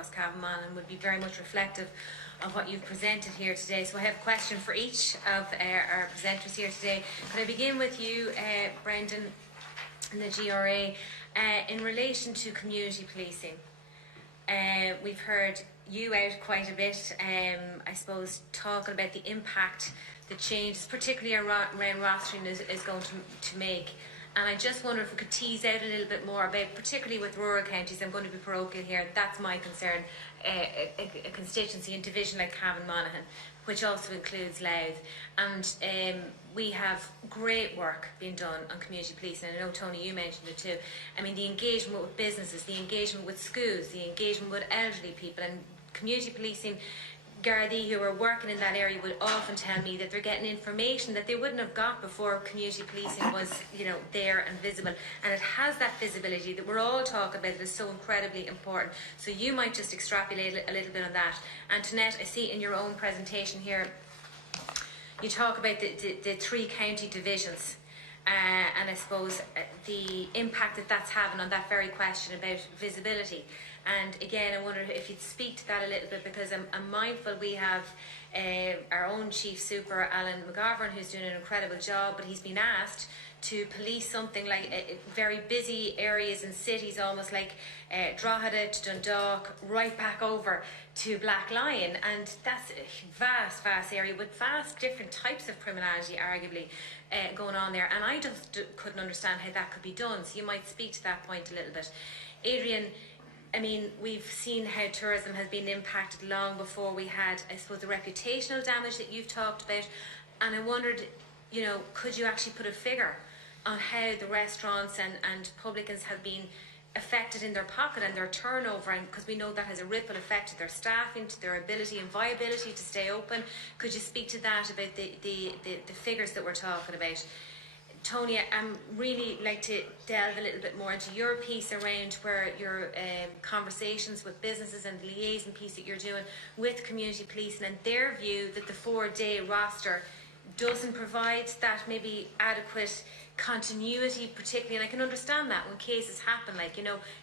across Cavan and would be very much reflective of what you've presented here today. So I have a question for each of our presenters here today. Could I begin with you, Brendan, in the GRA, in relation to community policing? We've heard you out quite a bit, I suppose, talking about the impact the changes, particularly around rostering, is going to make. And I just wonder if we could tease out a little bit more about, particularly with rural counties, I'm going to be parochial here, that's my concern, a constituency and division like Cavan Monaghan, which also includes Louth. And we have great work being done on community policing, and I know, Tony, you mentioned it too. I mean, the engagement with businesses, the engagement with schools, the engagement with elderly people, and community policing. Gardaí who are working in that area would often tell me that they're getting information that they wouldn't have got before community policing was, there and visible. And it has that visibility that we're all talking about that is so incredibly important. So you might just extrapolate a little bit on that. And Tonette, I see in your own presentation here, you talk about the 3 county divisions. And I suppose the impact that that's having on that very question about visibility. And again, I wonder if you'd speak to that a little bit, because I'm mindful we have our own Chief Super, Alan McGovern, who's doing an incredible job, but he's been asked to police something like very busy areas in cities, almost like Drogheda to Dundalk, right back over to Black Lion, and that's a vast area with vast different types of criminality, arguably, going on there. And I just couldn't understand how that could be done. So you might speak to that point a little bit. Adrian, I mean, we've seen how tourism has been impacted long before we had, I suppose, the reputational damage that you've talked about. And I wondered, could you actually put a figure on how the restaurants and publicans have been affected in their pocket and their turnover, and because we know that has a ripple effect to their staffing, to their ability and viability to stay open. Could you speak to that, about the figures that we're talking about? Tony, I'm really like to delve a little bit more into your piece around where your conversations with businesses and the liaison piece that you're doing with community policing and their view that the 4-day roster doesn't provide that maybe adequate continuity, particularly, and I can understand that when cases happen,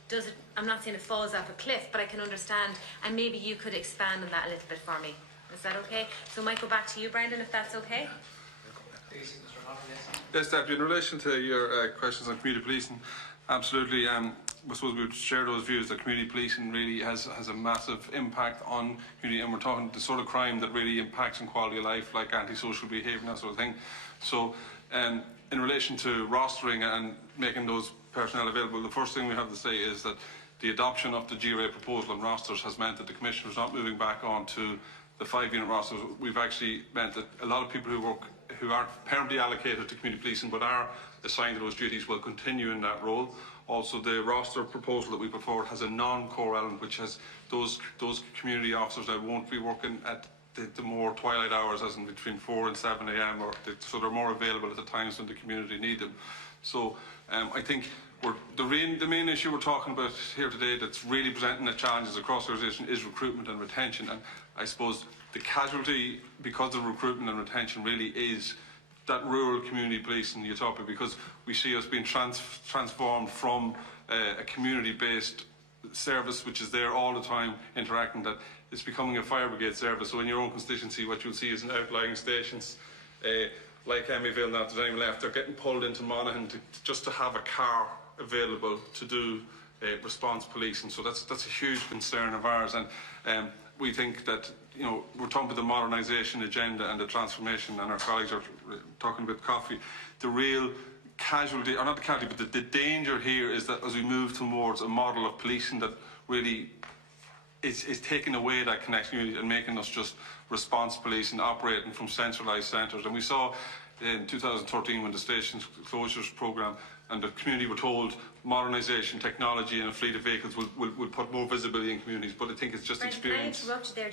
does it, I'm not saying it falls off a cliff, but I can understand, and maybe you could expand on that a little bit for me. Is that okay? So I might go back to you, Brendan, if that's okay. Yes, Deputy, in relation to your questions on community policing, absolutely, I suppose we would share those views that community policing really has a massive impact on community, and we're talking the sort of crime that really impacts on quality of life, like antisocial behaviour and that sort of thing. So in relation to rostering and making those personnel available, the first thing we have to say is that the adoption of the GRA proposal on rosters has meant that the Commissioner is not moving back on to the 5-unit rosters. We've actually meant that a lot of people who aren't permanently allocated to community policing but are assigned to those duties will continue in that role. Also, the roster proposal that we put forward has a non-core element, which has those community officers that won't be working at the more twilight hours, as in between 4 and 7 a.m, so they're more available at the times when the community need them. So I think the main issue we're talking about here today that's really presenting the challenges across the organisation is recruitment and retention. And I suppose the casualty, because of recruitment and retention, really is that rural community policing you talk about, because we see us being transformed from a community-based service which is there all the time interacting, that it's becoming a fire brigade service. So in your own constituency, what you'll see is in outlying stations like Emmyville, not there's anyone left, they're getting pulled into Monaghan just to have a car available to do response policing. So that's a huge concern of ours, and we think that we're talking about the modernisation agenda and the transformation, and our colleagues are talking about coffee. The real casualty, or not the casualty, but the danger here is that as we move towards a model of policing that really is taking away that connection and making us just response policing, operating from centralised centres. And we saw in 2013 when the station closures programme and the community were told modernisation, technology and a fleet of vehicles will put more visibility in communities, but I think it's just experience. Can I interrupt you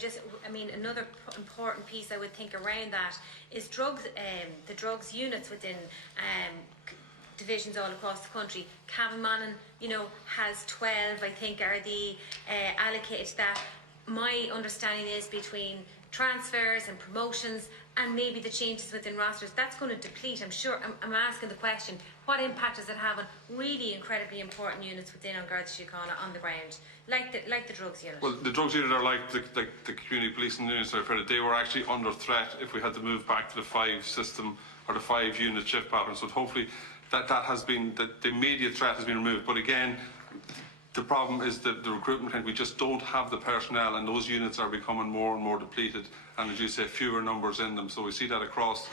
there? Another important piece I would think around that is drugs, the drugs units within divisions all across the country. Cavan Monaghan, has 12, I think, are the allocated to that. My understanding is between transfers and promotions and maybe the changes within rosters, that's going to deplete. I'm sure, I'm asking the question, what impact does it have on really incredibly important units within Garda Síochána on the ground, like the drugs unit? Well, the drugs unit are like the community policing units. They were actually under threat if we had to move back to the 5 system or the 5 unit shift pattern. So hopefully that has been, the immediate threat has been removed. But again, the problem is the recruitment, and we just don't have the personnel, and those units are becoming more and more depleted, and as you say, fewer numbers in them. So we see that across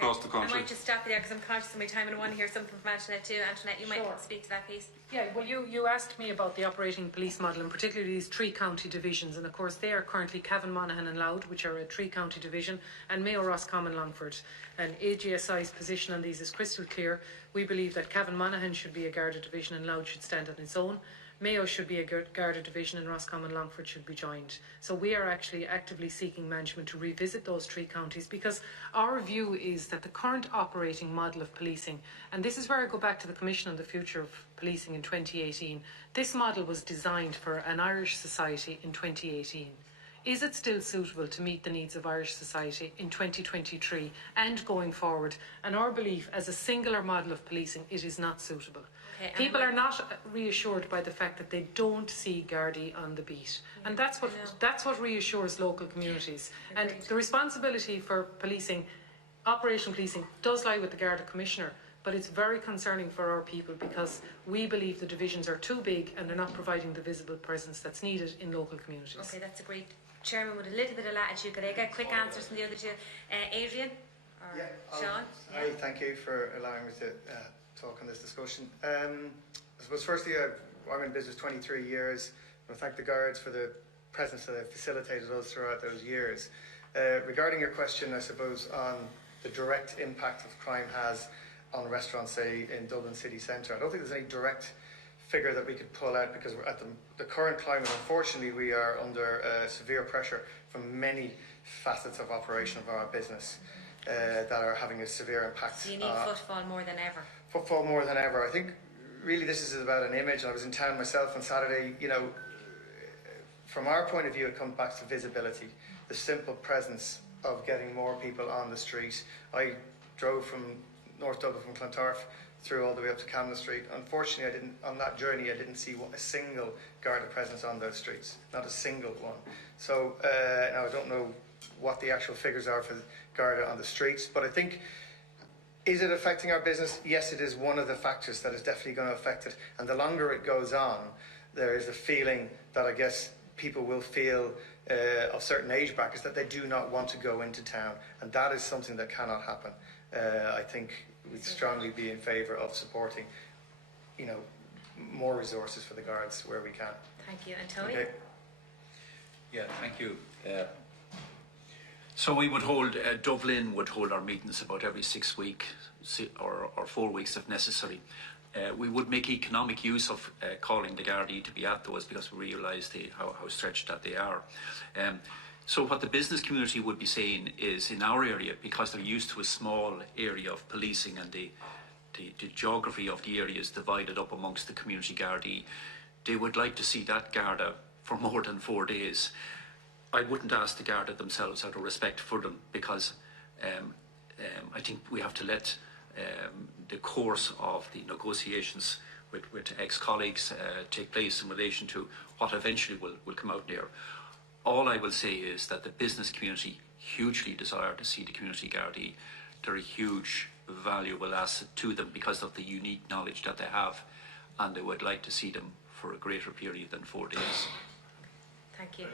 the country. I might just stop you there because I'm conscious of my time and I want to hear something from Antoinette too. Antoinette, you might speak to that, please. Yeah, well, you asked me about the operating police model, and particularly these 3 county divisions, and of course they are currently Cavan, Monaghan and Louth, which are a 3 county division, and Mayo, Roscommon, Longford. And AGSI's position on these is crystal clear. We believe that Cavan, Monaghan should be a Garda division and Louth should stand on its own. Mayo should be a Garda division and Roscommon and Longford should be joined. So we are actually actively seeking management to revisit those 3 counties, because our view is that the current operating model of policing, and this is where I go back to the Commission on the Future of Policing in 2018, this model was designed for an Irish society in 2018. Is it still suitable to meet the needs of Irish society in 2023 and going forward? And our belief, as a singular model of policing, it is not suitable. Okay, people are not reassured by the fact that they don't see Gardaí on the beat, and that's what reassures local communities. And the responsibility for policing, operational policing, does lie with the Garda Commissioner, but it's very concerning for our people because we believe the divisions are too big and they're not providing the visible presence that's needed in local communities. Okay, that's a great Chairman with a little bit of latitude. Could I get quick answers from the other 2? Adrian or Sean? Hi, thank you for allowing me to talk on this discussion. I suppose firstly, I'm in business 23 years. I thank the Guards for the presence that they've facilitated us throughout those years. Regarding your question, I suppose, on the direct impact of crime has on restaurants, say, in Dublin city centre, I don't think there's any direct figure that we could pull out, because we're at the current climate, unfortunately, we are under severe pressure from many facets of operation of our business that are having a severe impact. So you need footfall more than ever. Footfall more than ever. I think really this is about an image. I was in town myself on Saturday. You know, from our point of view, it comes back to visibility, the simple presence of getting more people on the street. I drove from North Dublin, from Clontarf, through all the way up to Camden Street. Unfortunately, on that journey, I didn't see a single Garda presence on those streets, not a single one. So now I don't know what the actual figures are for Garda on the streets, but I think, is it affecting our business? Yes, it is one of the factors that is definitely going to affect it. And the longer it goes on, there is a feeling that I guess people will feel of certain age brackets that they do not want to go into town, and that is something that cannot happen. I think we'd strongly be in favour of supporting, you know, more resources for the Guards where we can. Thank you. And Tony? Okay. Yeah, thank you. So we would hold, Dublin would hold our meetings about every 6 weeks or 4 weeks if necessary. We would make economic use of calling the Gardaí to be at those, because we realise how stretched that they are. So what the business community would be saying is, in our area, because they're used to a small area of policing and the geography of the area is divided up amongst the community Gardaí, they would like to see that Garda for more than 4 days. I wouldn't ask the Garda themselves out of respect for them, because I think we have to let the course of the negotiations with ex-colleagues take place in relation to what eventually will come out there. All I will say is that the business community hugely desire to see the community Gardaí. They're a huge, valuable asset to them because of the unique knowledge that they have, and they would like to see them for a greater period than 4 days. Thank you.